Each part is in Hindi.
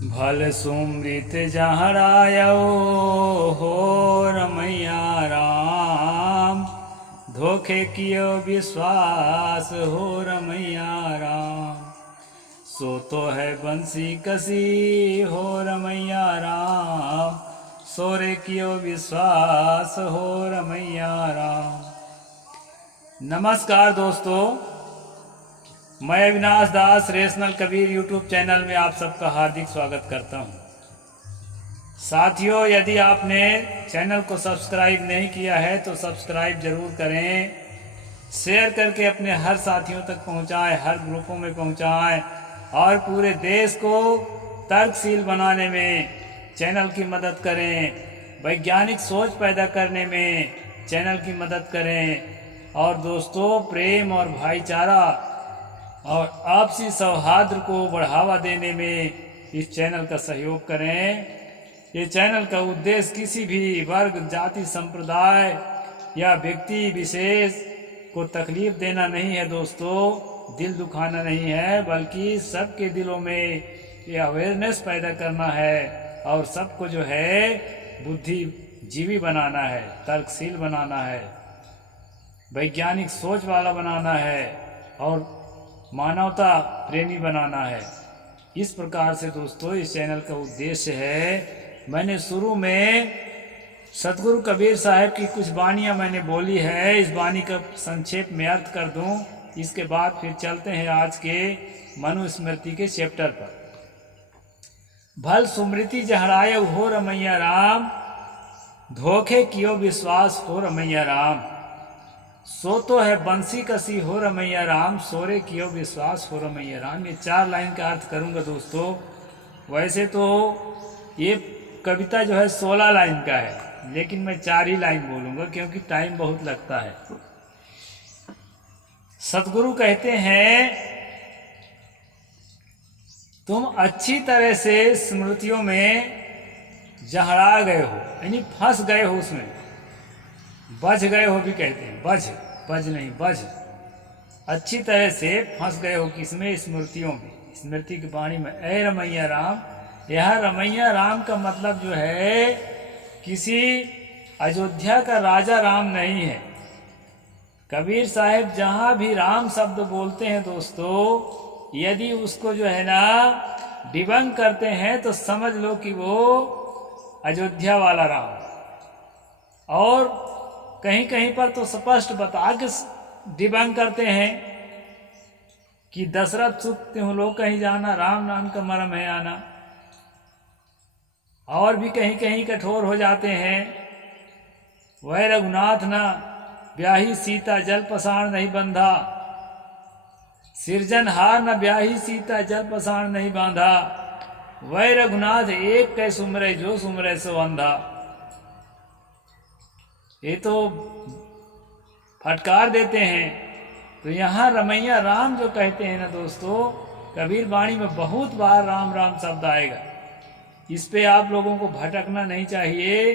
भल सुमृत जहरायो हो रमैया राम, धोखे कियो विश्वास हो रमैया राम। सो तो है बंसी कसी हो रमैया राम, सोरे कियो विश्वास हो रमैया राम। नमस्कार दोस्तों, मैं अविनाश दास रेशनल कबीर यूट्यूब चैनल में आप सबका हार्दिक स्वागत करता हूं। साथियों, यदि आपने चैनल को सब्सक्राइब नहीं किया है तो सब्सक्राइब जरूर करें, शेयर करके अपने हर साथियों तक पहुंचाएं, हर ग्रुपों में पहुंचाएं और पूरे देश को तर्कशील बनाने में चैनल की मदद करें, वैज्ञानिक सोच पैदा करने में चैनल की मदद करें और दोस्तों प्रेम और भाईचारा और आपसी सौहार्द को बढ़ावा देने में इस चैनल का सहयोग करें। ये चैनल का उद्देश्य किसी भी वर्ग, जाति, संप्रदाय या व्यक्ति विशेष को तकलीफ देना नहीं है दोस्तों, दिल दुखाना नहीं है, बल्कि सबके दिलों में ये अवेयरनेस पैदा करना है और सबको जो है बुद्धिजीवी बनाना है, तर्कशील बनाना है, वैज्ञानिक सोच वाला बनाना है और मानवता प्रेमी बनाना है। इस प्रकार से दोस्तों इस चैनल का उद्देश्य है। मैंने शुरू में सतगुरु कबीर साहब की कुछ बानियां मैंने बोली है, इस बानी का संक्षेप में अर्थ कर दूं, इसके बाद फिर चलते हैं आज के मनुस्मृति के चैप्टर पर। भल सुमृति जहराय हो रमैया राम, धोखे कियो विश्वास हो रमैया राम। सो तो है बंसी कसी हो रमैया राम, सोरे कियो विश्वास हो रमैया राम। ये 4 लाइन का अर्थ करूंगा दोस्तों। वैसे तो ये कविता जो है 16 लाइन का है, लेकिन मैं 4 ही लाइन बोलूंगा क्योंकि टाइम बहुत लगता है। सतगुरु कहते हैं, तुम अच्छी तरह से स्मृतियों में जहरा गए हो, यानी फंस गए हो, उसमें बझ गए हो भी कहते हैं, बझ नहीं बझ, अच्छी तरह से फंस गए हो किसमें? स्मृतियों में, स्मृति की वाणी में। ऐ रमैया राम, यह रमैया राम का मतलब जो है किसी अयोध्या का राजा राम नहीं है। कबीर साहब जहां भी राम शब्द बोलते हैं दोस्तों, यदि उसको जो है ना डिबंग करते हैं तो समझ लो कि वो अयोध्या वाला राम, और कहीं कहीं पर तो स्पष्ट बता के डिबंग करते हैं कि दशरथ सुख त्यों लोग कहीं जाना, राम नाम का मरम है आना। और भी कहीं कहीं कठोर हो जाते हैं, वह रघुनाथ ना ब्याही सीता जल पसाण नहीं बंधा, सिरजनहार न ब्याही सीता जल पसाण नहीं बांधा, वह रघुनाथ एक कै सुमरे जो सुमरे सो अंधा। ये तो फटकार देते हैं। तो यहाँ रमैया राम जो कहते हैं ना दोस्तों, कबीर वाणी में बहुत बार राम राम शब्द आएगा। इस पे आप लोगों को भटकना नहीं चाहिए।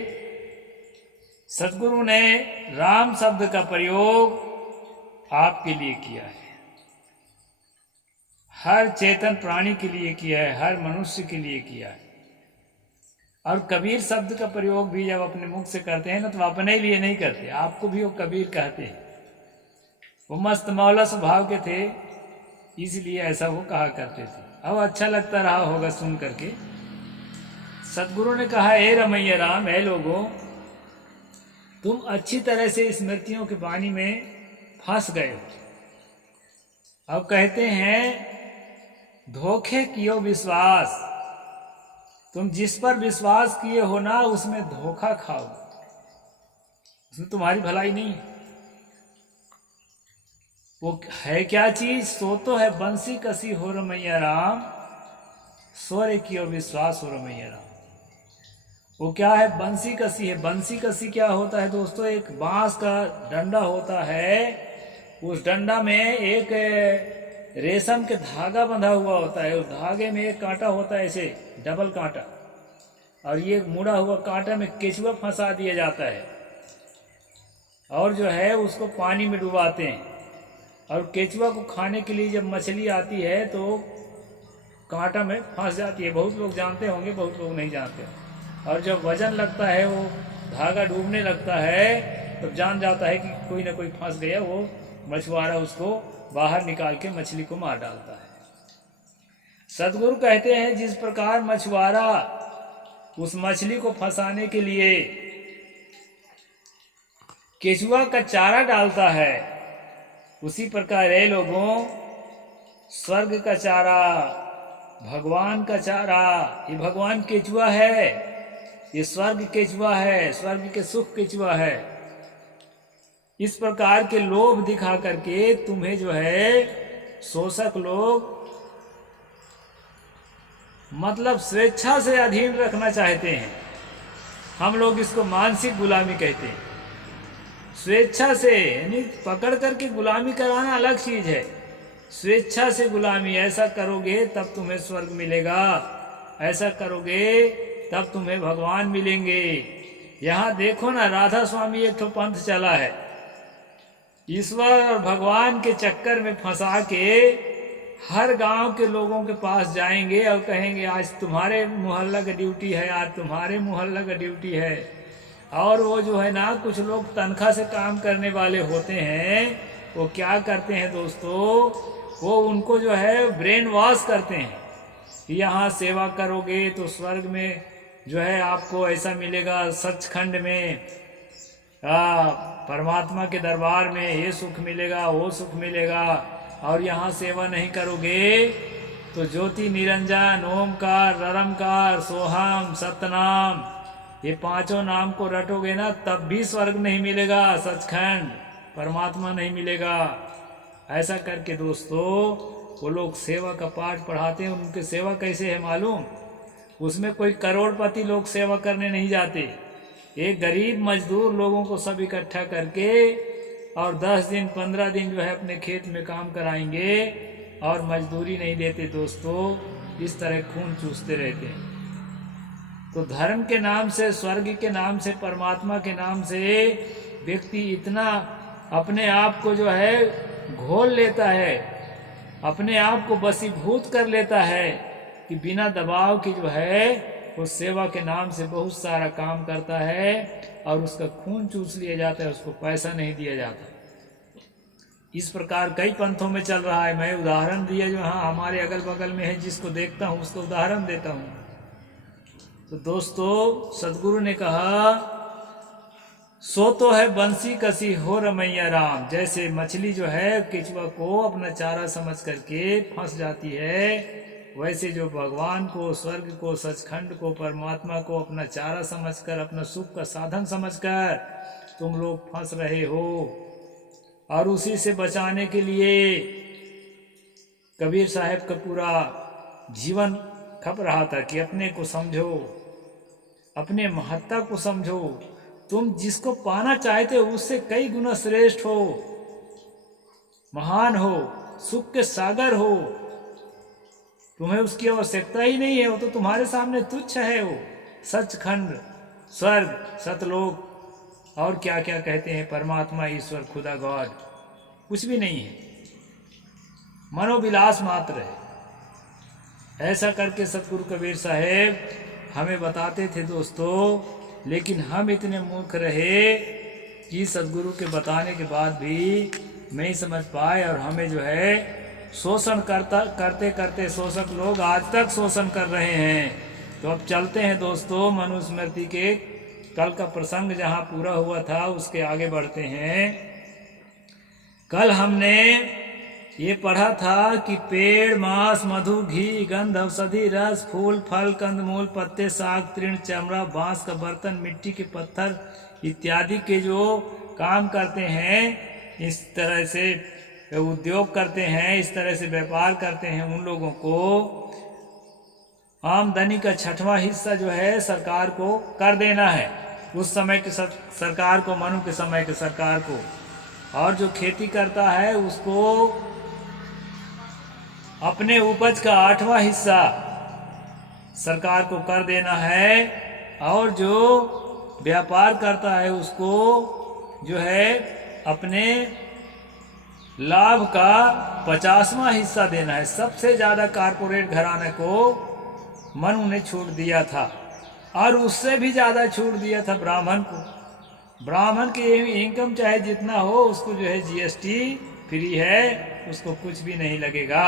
सतगुरु ने राम शब्द का प्रयोग आपके लिए किया है, हर चेतन प्राणी के लिए किया है, हर मनुष्य के लिए किया है। और कबीर शब्द का प्रयोग भी जब अपने मुख से करते हैं ना तो अपने लिए नहीं करते, आपको भी वो कबीर कहते हैं। वो मस्त मौला स्वभाव के थे, इसलिए ऐसा वो कहा करते थे। अब अच्छा लगता रहा होगा सुन करके। सतगुरु ने कहा, हे रमैया राम, हे लोगों, तुम अच्छी तरह से स्मृतियों की वाणी में फंस गए हो। अब कहते हैं, धोखे कियो विश्वास, तुम जिस पर विश्वास किए हो ना उसमें धोखा खाओ, उसमें तुम्हारी भलाई नहीं। वो है क्या चीज? सो तो है बंसी कसी हो रमैया राम, सोरे कियो विश्वास हो रमैया राम। वो क्या है? बंसी कसी है। बंसी कसी क्या होता है दोस्तों? एक बांस का डंडा होता है, उस डंडा में एक रेशम के धागा बंधा हुआ होता है, उस धागे में एक कांटा होता है, ऐसे डबल कांटा, और ये मुड़ा हुआ कांटा में केचुआ फंसा दिया जाता है, और जो है उसको पानी में डुबाते हैं। और केचुआ को खाने के लिए जब मछली आती है तो कांटा में फंस जाती है। बहुत लोग जानते होंगे, बहुत लोग नहीं जानते। और जब वजन लगता है, वो धागा डूबने लगता है, तब जान जाता है कि कोई ना कोई फंस गया। वो मछुआरा उसको बाहर निकाल के मछली को मार डालता है। सदगुरु कहते हैं जिस प्रकार मछुआरा उस मछली को फंसाने के लिए केचुआ का चारा डालता है, उसी प्रकार ये लोगों स्वर्ग का चारा, भगवान का चारा, ये भगवान केचुआ है, ये स्वर्ग केचुआ है, स्वर्ग के सुख केचुआ है। इस प्रकार के लोभ दिखा करके तुम्हें जो है शोषक लोग मतलब स्वेच्छा से अधीन रखना चाहते हैं। हम लोग इसको मानसिक गुलामी कहते हैं। स्वेच्छा से यानी पकड़ करके गुलामी कराना अलग चीज है। स्वेच्छा से गुलामी, ऐसा करोगे तब तुम्हें स्वर्ग मिलेगा, ऐसा करोगे तब तुम्हें भगवान मिलेंगे। यहाँ देखो ना, राधा स्वामी एक तो पंथ चला है, ईश्वर और भगवान के चक्कर में फंसा के हर गांव के लोगों के पास जाएंगे और कहेंगे आज तुम्हारे मोहल्ला का ड्यूटी है, आज तुम्हारे मोहल्ला का ड्यूटी है। और वो जो है ना, कुछ लोग तनख्वाह से काम करने वाले होते हैं, वो क्या करते हैं दोस्तों, वो उनको जो है ब्रेन वॉश करते हैं कि यहाँ सेवा करोगे तो स्वर्ग में जो है आपको ऐसा मिलेगा, सचखंड में परमात्मा के दरबार में ये सुख मिलेगा, वो सुख मिलेगा। और यहाँ सेवा नहीं करोगे तो ज्योति निरंजन, ओमकार, ररमकार, सोहम, सतनाम, ये पांचों नाम को रटोगे ना, तब भी स्वर्ग नहीं मिलेगा, सचखंड परमात्मा नहीं मिलेगा। ऐसा करके दोस्तों वो लोग सेवा का पाठ पढ़ाते हैं। उनकी सेवा कैसे है मालूम, उसमें कोई करोड़पति लोग सेवा करने नहीं जाते। एक गरीब मजदूर लोगों को सब इकट्ठा करके और 10 दिन 15 दिन जो है अपने खेत में काम कराएंगे और मजदूरी नहीं देते दोस्तों। इस तरह खून चूसते रहते हैं। तो धर्म के नाम से, स्वर्ग के नाम से, परमात्मा के नाम से व्यक्ति इतना अपने आप को जो है घोल लेता है, अपने आप को वशीभूत कर लेता है कि बिना दबाव की जो है वो सेवा के नाम से बहुत सारा काम करता है और उसका खून चूस लिया जाता है, उसको पैसा नहीं दिया जाता। इस प्रकार कई पंथों में चल रहा है। मैं उदाहरण दिया जो हाँ हमारे अगल बगल में है, जिसको देखता हूँ उसको उदाहरण देता हूँ। तो दोस्तों सदगुरु ने कहा, सो तो है बंसी कसी हो रमैया राम। जैसे मछली जो है केचुआ को अपना चारा समझ करके फंस जाती है, वैसे जो भगवान को, स्वर्ग को, सचखंड को, परमात्मा को अपना चारा समझकर, अपना सुख का साधन समझकर तुम लोग फंस रहे हो। और उसी से बचाने के लिए कबीर साहब का पूरा जीवन खप रहा था कि अपने को समझो, अपने महत्ता को समझो। तुम जिसको पाना चाहते हो उससे कई गुना श्रेष्ठ हो, महान हो, सुख के सागर हो। तुम्हें उसकी आवश्यकता ही नहीं है, वो तो तुम्हारे सामने तुच्छ है। वो सचखंड, स्वर्ग, सतलोक और क्या क्या कहते हैं, परमात्मा, ईश्वर, खुदा, गॉड, कुछ भी नहीं है, मनोविलास मात्र है। ऐसा करके सतगुरु कबीर साहेब हमें बताते थे दोस्तों। लेकिन हम इतने मूर्ख रहे कि सतगुरु के बताने के बाद भी नहीं समझ पाए और हमें जो है शोषण करते करते शोषक लोग आज तक शोषण कर रहे हैं। तो अब चलते हैं दोस्तों मनुस्मृति के कल का प्रसंग जहाँ पूरा हुआ था उसके आगे बढ़ते हैं। कल हमने ये पढ़ा था कि पेड़, मांस, मधु, घी, गंध, औषधि, रस, फूल, फल, कंदमूल, पत्ते, साग, तृण, चमड़ा, बांस का बर्तन, मिट्टी के पत्थर इत्यादि के जो काम करते हैं, इस तरह से उद्योग करते हैं, इस तरह से व्यापार करते हैं, उन लोगों को आमदनी का 6वां हिस्सा जो है सरकार को कर देना है। उस समय के सरकार को, मनु के समय के सरकार को। और जो खेती करता है उसको अपने उपज का 8वां हिस्सा सरकार को कर देना है। और जो व्यापार करता है उसको जो है अपने लाभ का 50वां हिस्सा देना है। सबसे ज्यादा कारपोरेट घराने को मनु ने छूट दिया था, और उससे भी ज्यादा छूट दिया था ब्राह्मण को। ब्राह्मण की इनकम चाहे जितना हो, उसको जो है जीएसटी फ्री है, उसको कुछ भी नहीं लगेगा,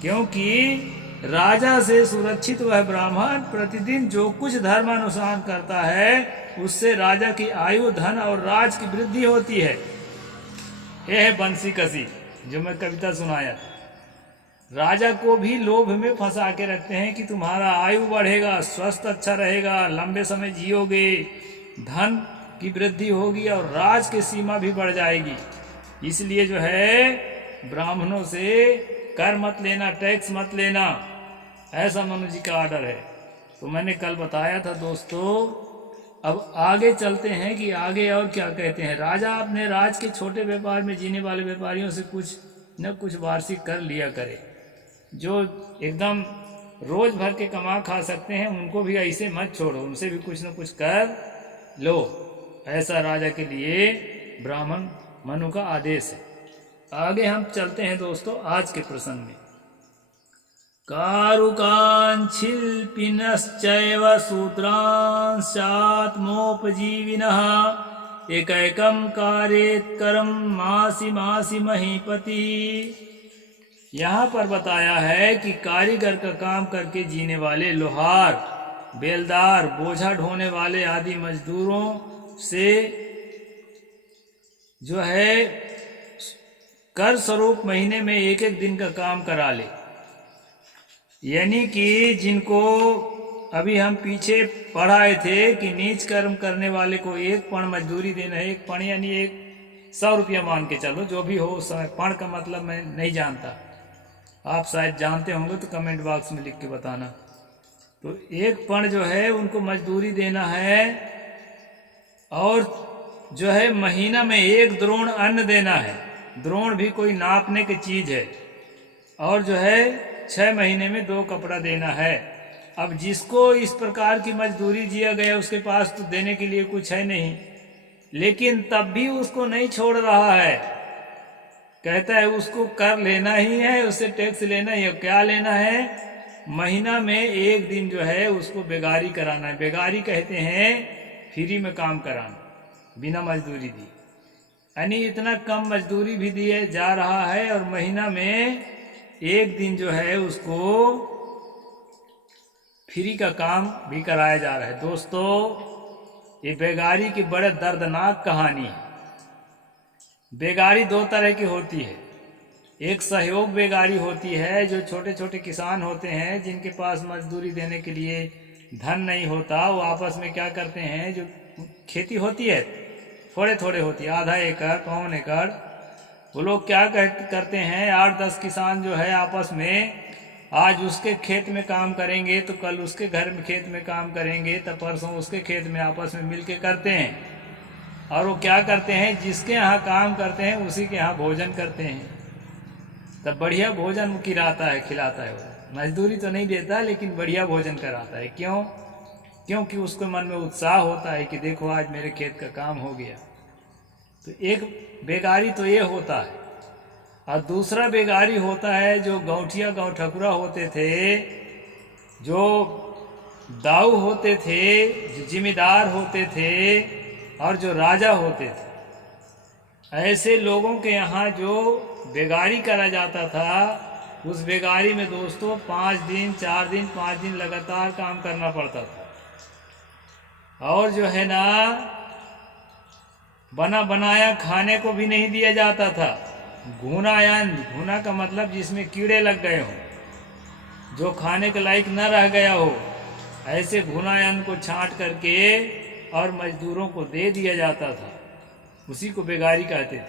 क्योंकि राजा से सुरक्षित वह ब्राह्मण प्रतिदिन जो कुछ धर्मानुसार करता है, उससे राजा की आयु, धन और राज की वृद्धि होती है। यह है बंसी कसी, जो मैं कविता सुनाया था। राजा को भी लोभ में फंसा के रखते हैं कि तुम्हारा आयु बढ़ेगा, स्वस्थ अच्छा रहेगा, लंबे समय जियोगे, धन की वृद्धि होगी और राज की सीमा भी बढ़ जाएगी। इसलिए जो है ब्राह्मणों से कर मत लेना, टैक्स मत लेना, ऐसा मनु जी का आर्डर है। तो मैंने कल बताया था दोस्तों। अब आगे चलते हैं कि आगे और क्या कहते हैं। राजा अपने राज के छोटे व्यापार में जीने वाले व्यापारियों से कुछ न कुछ वार्षिक कर लिया करे। जो एकदम रोज भर के कमा खा सकते हैं, उनको भी ऐसे मत छोड़ो, उनसे भी कुछ न कुछ कर लो। ऐसा राजा के लिए ब्राह्मण मनु का आदेश है। आगे हम चलते हैं दोस्तों आज के प्रसंग में। कारुकान् शिल्पिनश्चैव शूद्रांश्चात्मोपजीविनः एकैकं कारेत्करं मासि मासि महीपति। यहाँ पर बताया है कि कारीगर का काम करके जीने वाले लोहार, बेलदार, बोझा ढोने वाले आदि मजदूरों से जो है कर स्वरूप महीने में एक एक दिन का काम करा ले। यानी कि जिनको अभी हम पीछे पढ़ाए थे कि नीच कर्म करने वाले को एक पण मजदूरी देना है। एक पण यानी 100 रुपया मान के चलो, जो भी हो उस समय। पण का मतलब मैं नहीं जानता, आप शायद जानते होंगे तो कमेंट बॉक्स में लिख के बताना। तो एक पण जो है उनको मजदूरी देना है, और जो है महीना में 1 द्रोण अन्न देना है। द्रोण भी कोई नापने की चीज है। और जो है 6 महीने में 2 कपड़ा देना है। अब जिसको इस प्रकार की मजदूरी दिया गया, उसके पास तो देने के लिए कुछ है नहीं, लेकिन तब भी उसको नहीं छोड़ रहा है। कहता है उसको कर लेना ही है, उससे टैक्स लेना ही है। क्या लेना है? महीना में 1 दिन जो है उसको बेगारी कराना है। बेगारी कहते हैं फ्री में काम कराना, बिना मजदूरी दी। यानी इतना कम मजदूरी भी दिए जा रहा है, और महीना में 1 दिन जो है उसको फ्री का काम भी कराया जा रहा है। दोस्तों, ये बेगारी की बड़े दर्दनाक कहानी है। बेगारी 2 तरह की होती है। एक सहयोग बेगारी होती है, जो छोटे छोटे किसान होते हैं जिनके पास मजदूरी देने के लिए धन नहीं होता। वो आपस में क्या करते हैं, जो खेती होती है थोड़े थोड़े होती है, आधा एकड़, पौन एकड़, वो लोग क्या करते हैं, 8-10 किसान जो है आपस में आज उसके खेत में काम करेंगे तो कल उसके घर में खेत में काम करेंगे, तब परसों उसके खेत में आपस में मिल के करते हैं। और वो क्या करते हैं, जिसके यहाँ काम करते हैं उसी के यहाँ भोजन करते हैं। तब बढ़िया भोजन खिलाता है वो। मजदूरी तो नहीं देता, लेकिन बढ़िया भोजन कराता है। क्यों? क्योंकि उसको मन में उत्साह होता है कि देखो आज मेरे खेत का काम हो गया। तो एक बेगारी तो ये होता है। और दूसरा बेगारी होता है जो गौठिया गौ ठकुरा होते थे, जो दाऊ होते थे, जो जिम्मेदार होते थे, और जो राजा होते थे। ऐसे लोगों के यहाँ जो बेगारी करा जाता था, उस बेगारी में दोस्तों 5 दिन 4 दिन 5 दिन लगातार काम करना पड़ता था। और जो है ना, बना बनाया खाने को भी नहीं दिया जाता था। घुनायन, घुना का मतलब जिसमें कीड़े लग गए हों, जो खाने के लायक न रह गया हो, ऐसे घुनायन को छांट करके और मजदूरों को दे दिया जाता था। उसी को बेगारी कहते थे।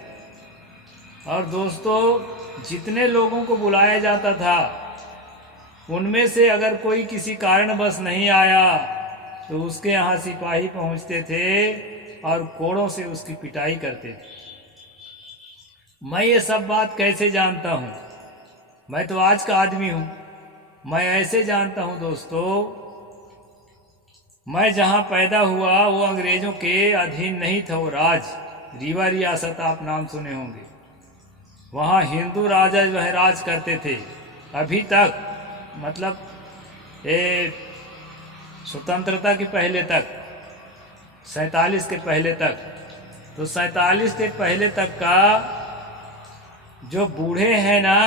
और दोस्तों, जितने लोगों को बुलाया जाता था, उनमें से अगर कोई किसी कारणवश नहीं आया तो उसके यहाँ सिपाही पहुंचते थे और कोड़ों से उसकी पिटाई करते थे। मैं ये सब बात कैसे जानता हूँ? मैं तो आज का आदमी हूँ। मैं ऐसे जानता हूँ दोस्तों, मैं जहाँ पैदा हुआ वो अंग्रेजों के अधीन नहीं था। वो राज, रीवा रियासत आप नाम सुने होंगे। वहाँ हिंदू राजा जो है राज करते थे अभी तक, मतलब ये स्वतंत्रता के पहले तक, 47 के पहले तक। तो 47 के पहले तक का जो बूढ़े हैं ना,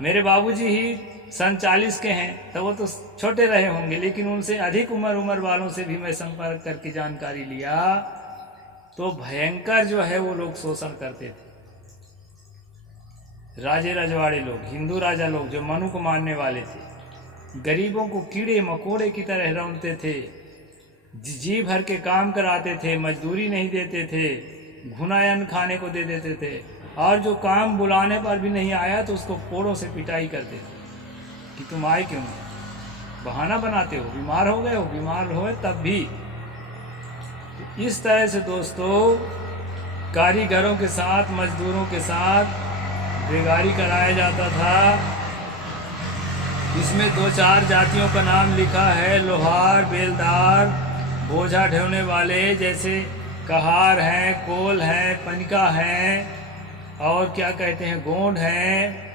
मेरे बाबूजी ही सन 40 के हैं, तो वो तो छोटे रहे होंगे, लेकिन उनसे अधिक उम्र वालों से भी मैं संपर्क करके जानकारी लिया, तो भयंकर जो है वो लोग शोषण करते थे। राजे रजवाड़े लोग, हिंदू राजा लोग जो मनु को मानने वाले थे, गरीबों को कीड़े मकोड़े की तरह रौंदते थे, जी भर के काम कराते थे, मजदूरी नहीं देते थे, घुनायन खाने को दे देते थे, और जो काम बुलाने पर भी नहीं आया तो उसको कोड़ों से पिटाई करते थे कि तुम आए क्यों, बहाना बनाते हो, बीमार हो गए हो, बीमार हो तब भी। इस तरह से दोस्तों कारीगरों के साथ, मजदूरों के साथ बेगारी कराया जाता था। इसमें 2-4 जातियों का नाम लिखा है, लोहार, बेलदार, बोझा ढोने वाले, जैसे कहार हैं, कोल हैं, पनिका हैं, और क्या कहते हैं, गोंड हैं।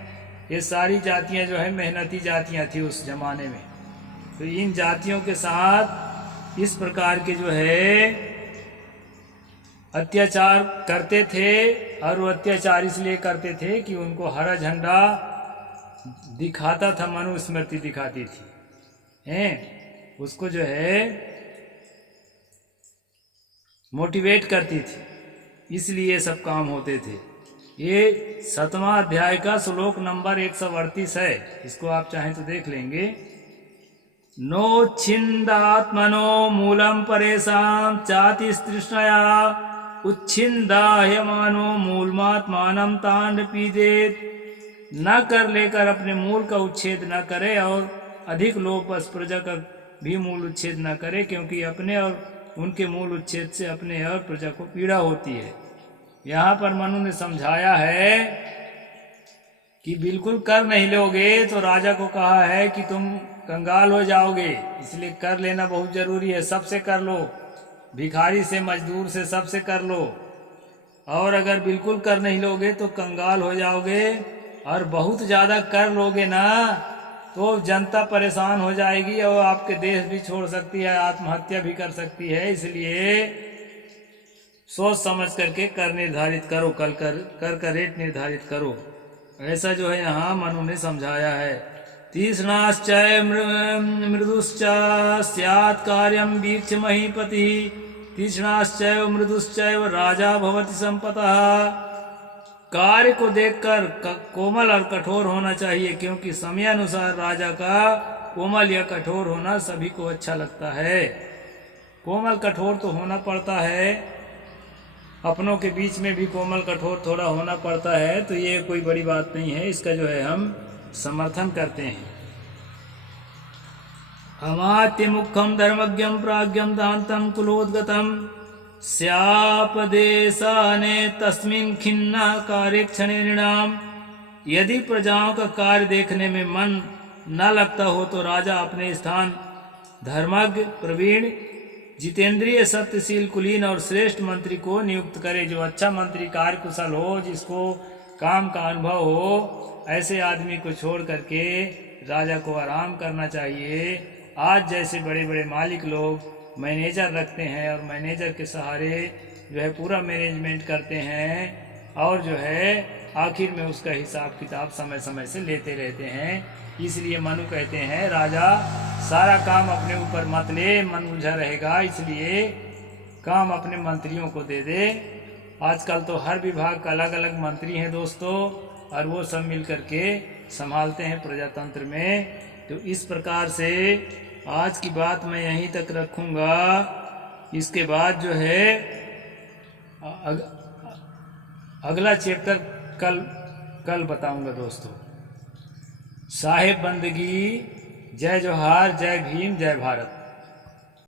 ये सारी जातियां जो है मेहनती जातियां थी उस जमाने में। तो इन जातियों के साथ इस प्रकार के जो है अत्याचार करते थे, और वो अत्याचार इसलिए करते थे कि उनको हरा झंडा दिखाता था, मनुस्मृति दिखाती थी, हैं, उसको जो है मोटिवेट करती थी, इसलिए सब काम होते थे। ये 7वां अध्याय का श्लोक नंबर 138 है, इसको आप चाहें तो देख लेंगे। नोच्छिंदात्मनो मूलम परेशान चातिस्तृष्णया उच्छिंदाह्यमानो मूलमात्मानं तांड पीदेत। न कर लेकर अपने मूल का उच्छेद न करे, और अधिक लोभ बस प्रजा का भी मूल उच्छेद न करे, क्योंकि अपने और उनके मूल उच्छेद से अपने और प्रजा को पीड़ा होती है। यहाँ पर मनु ने समझाया है कि बिल्कुल कर नहीं लोगे तो राजा को कहा है कि तुम कंगाल हो जाओगे, इसलिए कर लेना बहुत जरूरी है। सबसे कर लो, भिखारी से, मजदूर से, सबसे कर लो, और अगर बिल्कुल कर नहीं लोगे तो कंगाल हो जाओगे, और बहुत ज़्यादा कर लोगे ना तो जनता परेशान हो जाएगी और आपके देश भी छोड़ सकती है, आत्महत्या भी कर सकती है। इसलिए सोच समझ करके कर निर्धारित करो, कर का रेट निर्धारित करो। ऐसा जो है यहाँ मनु ने समझाया है। तीक्ष्णाश्च मृदुश्च स्यात् कार्यं वीक्ष्य महीपति, तीक्ष्णाश्च मृदुश्च राजा भवति संपतः। कार्य को देखकर कोमल और कठोर होना चाहिए, क्योंकि समय अनुसार राजा का कोमल या कठोर होना सभी को अच्छा लगता है। कोमल कठोर तो होना पड़ता है, अपनों के बीच में भी कोमल कठोर थोड़ा होना पड़ता है, तो ये कोई बड़ी बात नहीं है, इसका जो है हम समर्थन करते हैं। अमात्य मुखम धर्मज्ञम प्राज्ञम दांतम कुलोद्गतम स्यापदेशाने तस्मिन् खिन्ना कार्य क्षणे नृणाम। यदि प्रजाओं का कार्य देखने में मन न लगता हो तो राजा अपने स्थान धर्मज्ञ, प्रवीण, जितेंद्रिय, सत्यशील, कुलीन और श्रेष्ठ मंत्री को नियुक्त करे। जो अच्छा मंत्री, कार्य कुशल हो, जिसको काम का अनुभव हो, ऐसे आदमी को छोड़ करके राजा को आराम करना चाहिए। आज जैसे बड़े बड़े मालिक लोग मैनेजर रखते हैं और मैनेजर के सहारे जो है पूरा मैनेजमेंट करते हैं, और जो है आखिर में उसका हिसाब किताब समय समय से लेते रहते हैं। इसलिए मनु कहते हैं राजा सारा काम अपने ऊपर मत ले, मन उलझा रहेगा, इसलिए काम अपने मंत्रियों को दे दे। आजकल तो हर विभाग का अलग अलग मंत्री हैं दोस्तों, और वो सब मिल करके संभालते हैं प्रजातंत्र में। तो इस प्रकार से आज की बात मैं यहीं तक रखूँगा। इसके बाद जो है अगला चैप्टर कल बताऊंगा दोस्तों। साहेब बंदगी। जय जोहार, जय भीम, जय भारत।